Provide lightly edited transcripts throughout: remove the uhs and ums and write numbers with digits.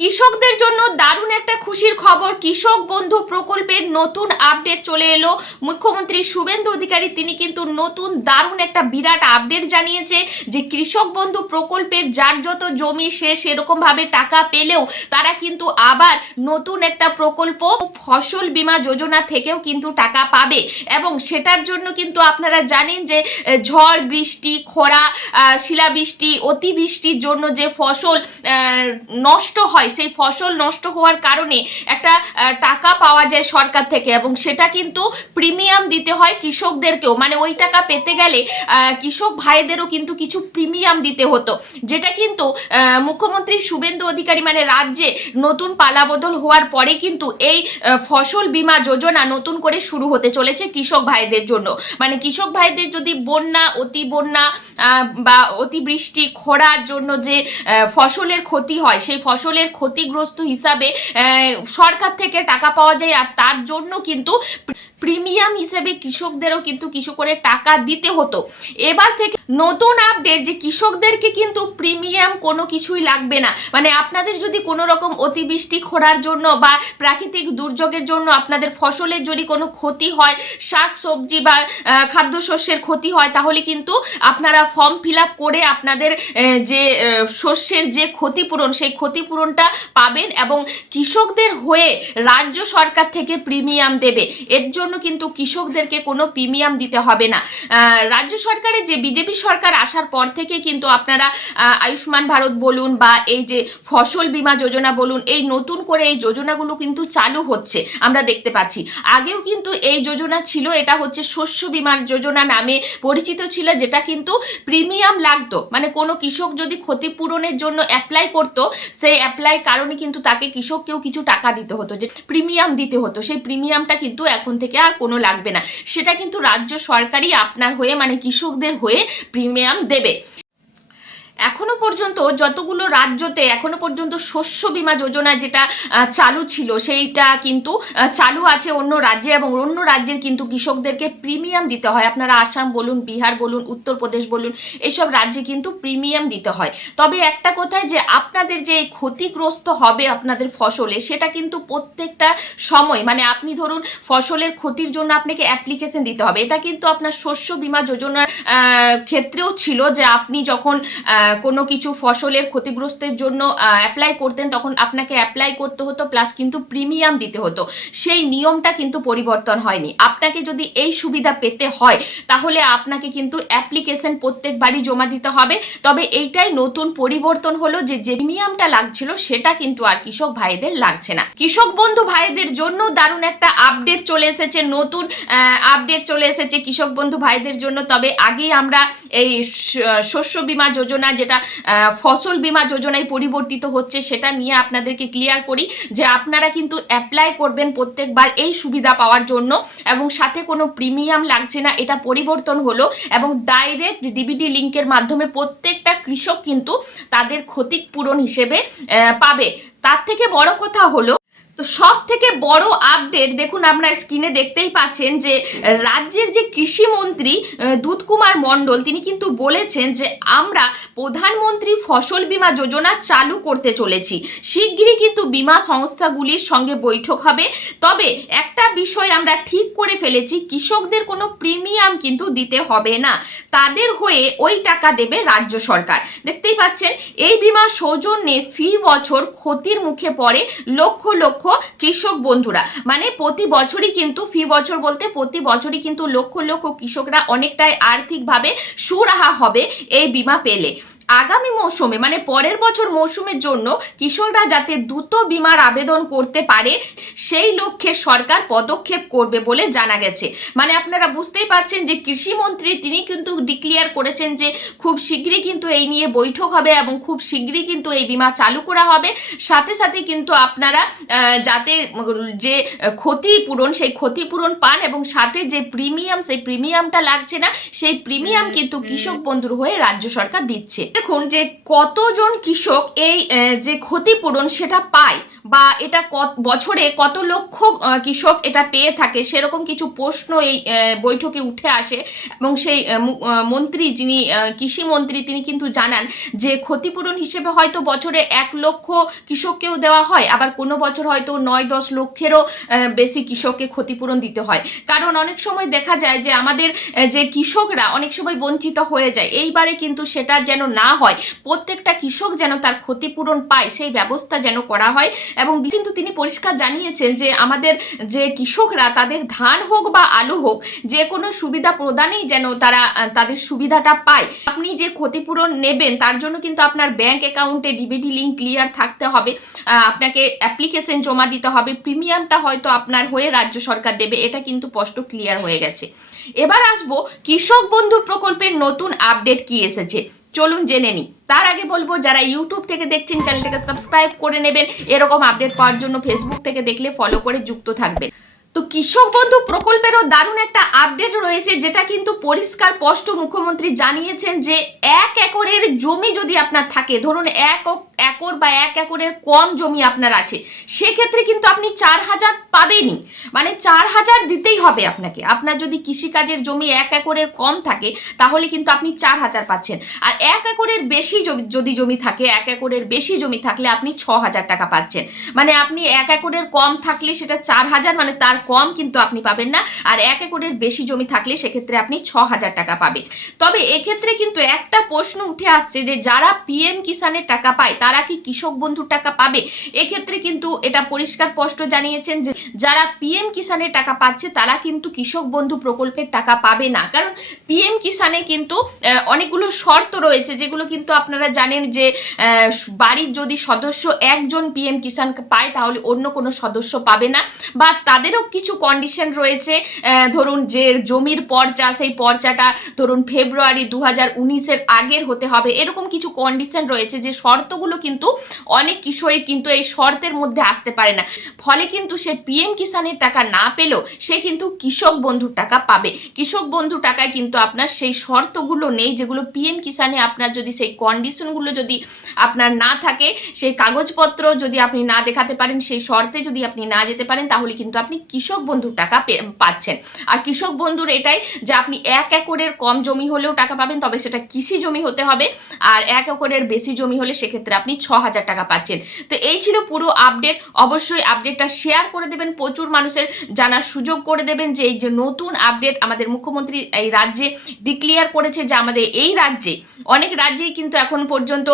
কৃষকদের জন্য দারুণ একটা খুশির খবর। কৃষক বন্ধু প্রকল্পের নতুন আপডেট চলে এলো। মুখ্যমন্ত্রী শুভেন্দু অধিকারী তিনি কিন্তু নতুন দারুণ একটা বিরাট আপডেট জানিয়েছে যে কৃষক বন্ধু প্রকল্পের যার যত জমি সে সেরকম ভাবে টাকা পেলেও তারা কিন্তু আবার নতুন একটা প্রকল্প ফসল বীমা যোজনা থেকেও কিন্তু টাকা পাবে। এবং সেটার জন্য কিন্তু আপনারা জানেন যে ঝড় বৃষ্টি, খরা, শিলাবৃষ্টি, অতিবৃষ্টির জন্য যে ফসল নষ্ট হয়, সেই ফসল নষ্ট হওয়ার কারণে একটা টাকা পাওয়া যায় সরকার থেকে, এবং সেটা কিন্তু প্রিমিয়াম দিতে হয় কৃষকদেরকেও। মানে ওই টাকা পেতে গেলে কৃষক ভাইদেরও কিন্তু কিছু প্রিমিয়াম দিতে হতো, যেটা কিন্তু মুখ্যমন্ত্রী শুভেন্দু অধিকারী মানে রাজ্যে নতুন পালাবদল হওয়ার পরে কিন্তু এই ফসল বীমা যোজনা নতুন করে শুরু হতে চলেছে কৃষক ভাইদের জন্য। মানে কৃষক ভাইদের যদি বন্যা, অতি বন্যা বা অতিবৃষ্টি, খরার জন্য যে ফসলের ক্ষতি হয়, সেই ফসলের ক্ষতিগ্রস্ত হিসাবে সরকার থেকে টাকা পাওয়া যায়, আর তার জন্য কিন্তু প্রিমিয়াম হিসেবে কৃষকদেরও কিন্তু কিছু করে টাকা দিতে হতো। এবার থেকে নতুন আপডেট যে কৃষকদেরকে কিন্তু প্রিমিয়াম কোনো কিছুই লাগবে না। মানে আপনাদের যদি কোনো রকম অতিবৃষ্টি, খরার জন্য বা প্রাকৃতিক দুর্যোগের জন্য আপনাদের ফসলের যদি কোনো ক্ষতি হয়, শাক সবজি বা খাদ্যশস্যের ক্ষতি হয়, তাহলে কিন্তু আপনারা ফর্ম ফিল আপ করে আপনাদের যে শস্যের যে ক্ষতিপূরণ, সেই ক্ষতিপূরণটা পাবেন, এবং কৃষকদের হয়ে রাজ্য সরকার থেকে প্রিমিয়াম দেবে। এর জন্য কিন্তু কৃষকদেরকে কোনো প্রিমিয়াম দিতে হবে না। রাজ্য সরকারের যে বিজেপি সরকার আসার পর থেকে কিন্তু আপনারা আয়ুষ্মান ভারত বলুন বা এই যে ফসল বীমা যোজনা বলুন, এই নতুন করে এই যোজনাগুলো কিন্তু চালু হচ্ছে আমরা দেখতে পাচ্ছি। আগেও কিন্তু এই যোজনা ছিল, এটা হচ্ছে শস্য বীমা যোজনা নামে পরিচিত ছিল, যেটা কিন্তু প্রিমিয়াম লাগতো। মানে কোনো কৃষক যদি ক্ষতিপূরণের জন্য অ্যাপ্লাই করতো, সেই অ্যাপ্লাই কারণে কিন্তু তাকে কৃষককেও কিছু টাকা দিতে হতো, যে প্রিমিয়াম দিতে হতো। সেই প্রিমিয়ামটা কিন্তু এখন থেকে আর কোনো লাগবে না, সেটা কিন্তু রাজ্য সরকারই আপনার হয়ে মানে কৃষকদের হয়ে প্রিমিয়াম দেবে। এখনো পর্যন্ত যতগুলো রাজ্যতে এখনো পর্যন্ত শস্য বীমা যোজনা যেটা চালু ছিল, সেইটা কিন্তু চালু আছে অন্য রাজ্যে, এবং অন্য রাজ্যের কিন্তু কৃষকদেরকে প্রিমিয়াম দিতে হয়। আপনারা আসাম বলুন, বিহার বলুন, উত্তরপ্রদেশ বলুন, এইসব রাজ্যে কিন্তু প্রিমিয়াম দিতে হয়। তবে একটা কথায় যে আপনাদের যে ক্ষতিগ্রস্ত হবে আপনাদের ফসলে, সেটা কিন্তু প্রত্যেকটা সময় মানে আপনি ধরুন ফসলের ক্ষতির জন্য আপনাকে অ্যাপ্লিকেশন দিতে হবে। এটা কিন্তু আপনার শস্য বীমা যোজনার ক্ষেত্রেও ছিল, যে আপনি যখন কোনো কিছু ফসলের ক্ষতিগ্রস্তের জন্য অ্যাপ্লাই করতেন, তখন আপনাকে অ্যাপ্লাই করতে হতো প্লাস কিন্তু প্রিমিয়াম দিতে হতো। সেই নিয়মটা কিন্তু পরিবর্তন হয়নি। আপনাকে যদি এই সুবিধা পেতে হয়, তাহলে আপনাকে কিন্তু অ্যাপ্লিকেশন প্রত্যেকবারই জমা দিতে হবে। তবে এইটাই নতুন পরিবর্তন হলো, যে প্রিমিয়ামটা লাগছিল সেটা কিন্তু আর কৃষক ভাইদের লাগছে না। কৃষক বন্ধু ভাইদের জন্য দারুণ একটা আপডেট চলে এসেছে, নতুন আপডেট চলে এসেছে কৃষক বন্ধু ভাইদের জন্য। তবে আগেই আমরা এই শস্য বীমা যোজনা, যেটা ফসল বীমা যোজনায় পরিবর্তিত হচ্ছে, সেটা নিয়ে আপনাদেরকে ক্লিয়ার করি যে আপনারা কিন্তু অ্যাপ্লাই করবেন প্রত্যেকবার এই সুবিধা পাওয়ার জন্য, এবং সাথে কোনো প্রিমিয়াম লাগছে না, এটা পরিবর্তন হলো। এবং ডাইরেক্ট ডিবিটি লিঙ্কের মাধ্যমে প্রত্যেকটা কৃষক কিন্তু তাদের ক্ষতিপূরণ হিসেবে পাবে। তার থেকে বড় কথা হলো, তো সব থেকে বড় আপডেট দেখুন, আপনার স্ক্রিনে দেখতেই পাচ্ছেন যে রাজ্যের যে কৃষিমন্ত্রী দুধকুমার মণ্ডল তিনি কিন্তু বলেছেন যে আমরা প্রধানমন্ত্রী ফসল বীমা যোজনা চালু করতে চলেছি। শিগগিরই কিন্তু বীমা সংস্থাগুলির সঙ্গে বৈঠক হবে। তবে একটা বিষয় আমরা ঠিক করে ফেলেছি, কৃষকদের কোনো প্রিমিয়াম কিন্তু দিতে হবে না, তাদের হয়ে ওই টাকা দেবে রাজ্য সরকার। দেখতেই পাচ্ছেন এই বীমা সৌজন্যে ফি বছর ক্ষতির মুখে পড়ে লক্ষ লক্ষ কৃষক বন্ধুরা। মানে প্রতি বছরই কিন্তু, ফি বছর বলতে প্রতি বছরই কিন্তু লক্ষ লক্ষ কৃষকরা অনেকটাই আর্থিকভাবে সুরাহা হবে এই বীমা পেলে। আগামী মৌসুমে মানে পরের বছর মৌসুমের জন্য কৃষকরা যাতে দ্রুত বীমার আবেদন করতে পারে, সেই লক্ষ্যে সরকার পদক্ষেপ করবে বলে জানা গেছে। মানে আপনারা বুঝতেই পারছেন যে কৃষিমন্ত্রী তিনি কিন্তু ডিক্লেয়ার করেছেন যে খুব শীঘ্রই কিন্তু এই নিয়ে বৈঠক হবে, এবং খুব শীঘ্রই কিন্তু এই বীমা চালু করা হবে। সাথে সাথে কিন্তু আপনারা যাতে যে ক্ষতিপূরণ, সেই ক্ষতিপূরণ পান, এবং সাথে যে প্রিমিয়াম, সেই প্রিমিয়ামটা লাগছে না, সেই প্রিমিয়াম কিন্তু কৃষক বন্ধুর হয়ে রাজ্য সরকার দিচ্ছে। দেখুন যে কতজন কৃষক এই যে ক্ষতিপূরণ সেটা পায় বা এটা বছরে কত লক্ষ কৃষক এটা পেয়ে থাকে, সেরকম কিছু প্রশ্ন এই বৈঠকে উঠে আসে। এবং সেই মন্ত্রী যিনি কৃষি মন্ত্রী তিনি কিন্তু জানান যে ক্ষতিপূরণ হিসেবে হয়তো বছরে 1 লক্ষ কৃষককেও দেওয়া হয়, আবার কোনো বছর হয়তো 9-10 লক্ষেরও বেশি কৃষককে ক্ষতিপূরণ দিতে হয়। কারণ অনেক সময় দেখা যায় যে আমাদের যে কৃষকরা অনেক সময় বঞ্চিত হয়ে যায়। এইবারে কিন্তু সেটা যেন না হয়, প্রত্যেকটা কৃষক যেন তার ক্ষতিপূরণ পায় সেই ব্যবস্থা যেন করা হয়। এবং কিন্তু তিনি পরিষ্কার জানিয়েছেন যে আমাদের যে কৃষকরা তাদের ধান হোক বা আলু হোক যে কোনো সুবিধা প্রদানেই যেন তারা তাদের সুবিধাটা পায়। আপনি যে ক্ষতিপূরণ নেবেন তার জন্য কিন্তু আপনার ব্যাংক অ্যাকাউন্টে ডিবিটি লিঙ্ক ক্লিয়ার থাকতে হবে, আপনাকে অ্যাপ্লিকেশন জমা দিতে হবে, প্রিমিয়ামটা হয়তো আপনার হয়ে রাজ্য সরকার দেবে, এটা কিন্তু স্পষ্ট ক্লিয়ার হয়ে গেছে। এবার আসবো কৃষক বন্ধু প্রকল্পের নতুন আপডেট কি এসেছে, চলুন জেনে নিই। তার আগে বলবো যারা ইউটিউব থেকে দেখছেন চ্যানেলটাকে সাবস্ক্রাইব করে নেবেন, এরকম আপডেট পাওয়ার জন্য ফেসবুক থেকে দেখলে ফলো করে যুক্ত থাকবেন। তো কৃষক বন্ধু প্রকল্পেরও দারুণ একটা আপডেট রয়েছে, যেটা কিন্তু পরিষ্কার স্পষ্ট মুখ্যমন্ত্রী জানিয়েছেন যে 1 একরের জমি যদি আপনার থাকে, ধরুন 1 একর বা 1 একরের কম জমি আপনার আছে, সেক্ষেত্রে কিন্তু আপনি 4,000 পাবেনই, মানে 4,000 দিতেই হবে আপনাকে। আপনার যদি কৃষিকাজের জমি 1 একরের কম থাকে তাহলে কিন্তু আপনি 4,000 পাচ্ছেন। আর 1 একরের বেশি যদি জমি থাকে, 1 একরের বেশি জমি থাকলে আপনি 6,000 টাকা পাচ্ছেন। মানে আপনি 1 একরের কম থাকলে সেটা 4,000, মানে তার কম কিন্তু আপনি পাবেন না। আর 1 একরের বেশি জমি থাকলে সেক্ষেত্রে আপনি 6,000 টাকা পাবেন। তবে এক্ষেত্রে কিন্তু একটা প্রশ্ন উঠে আসছে যে যারা পিএম কিষানের টাকা পায় তারা কি কৃষক বন্ধুর টাকা পাবে? এক্ষেত্রে কিন্তু এটা পরিষ্কার স্পষ্ট জানিয়েছেন যে যারা পিএম কিষানের টাকা পাচ্ছে তারা কিন্তু কৃষক বন্ধু প্রকল্পের টাকা পাবে না। কারণ পিএম কিষানে কিন্তু অনেকগুলো শর্ত রয়েছে, যেগুলো কিন্তু আপনারা জানেন যে বাড়ির যদি সদস্য একজন পিএম কিষান পায় তাহলে অন্য কোনো সদস্য পাবে না, বা তাদেরও কিছু কন্ডিশন রয়েছে। ধরুন যে জমির পর্চা, সেই পর্চাটা ধরুন ফেব্রুয়ারি 2019-এর আগের হতে হবে, এরকম কিছু কন্ডিশন রয়েছে যে শর্তগুলো কিন্তু অনেক কৃষকই কিন্তু এই শর্তের মধ্যে আসতে পারে না। ফলে কিন্তু সে পিএম কিষানের টাকা না পেলেও সে কিন্তু কৃষক বন্ধুর টাকা পাবে। কৃষক বন্ধু টাকায় কিন্তু আপনার সেই শর্তগুলো নেই, যেগুলো পিএম কিষানে আপনার যদি সেই কন্ডিশনগুলো যদি আপনার না থাকে, সেই কাগজপত্র যদি আপনি না দেখাতে পারেন, সেই শর্তে যদি আপনি না যেতে পারেন, তাহলে কিন্তু আপনি কৃষক বন্ধুর টাকা পাচ্ছেন। আর কৃষক বন্ধুর এটাই যে আপনি 1 একরের কম জমি হলেও টাকা পাবেন, তবে সেটা কৃষি জমি হতে হবে। আর 1 একরের বেশি জমি হলে সেক্ষেত্রে আপনি 6,000 টাকা পাচ্ছেন। তো এই ছিল পুরো আপডেট। অবশ্যই আপডেটটা শেয়ার করে দেবেন, প্রচুর মানুষের জানার সুযোগ করে দেবেন যে এই যে নতুন আপডেট আমাদের মুখ্যমন্ত্রী এই রাজ্যে ডিক্লেয়ার করেছে, যে আমাদের এই রাজ্যে অনেক রাজ্যেই কিন্তু এখন পর্যন্ত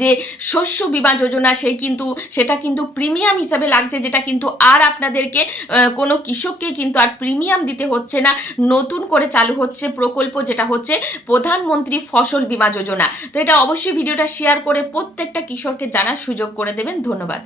যে শস্য বীমা যোজনা সেটা কিন্তু প্রিমিয়াম হিসাবে লাগছে, যেটা কিন্তু আর আপনাদেরকে কোনো কৃষককে কিন্তু আর প্রিমিয়াম দিতে হচ্ছে না। নতুন করে চালু হচ্ছে প্রকল্প, যেটা হচ্ছে প্রধানমন্ত্রী ফসল বীমা যোজনা। তো এটা অবশ্যই ভিডিওটা শেয়ার করে প্রত্যেকটা কৃষককে জানার সুযোগ করে দেবেন। ধন্যবাদ।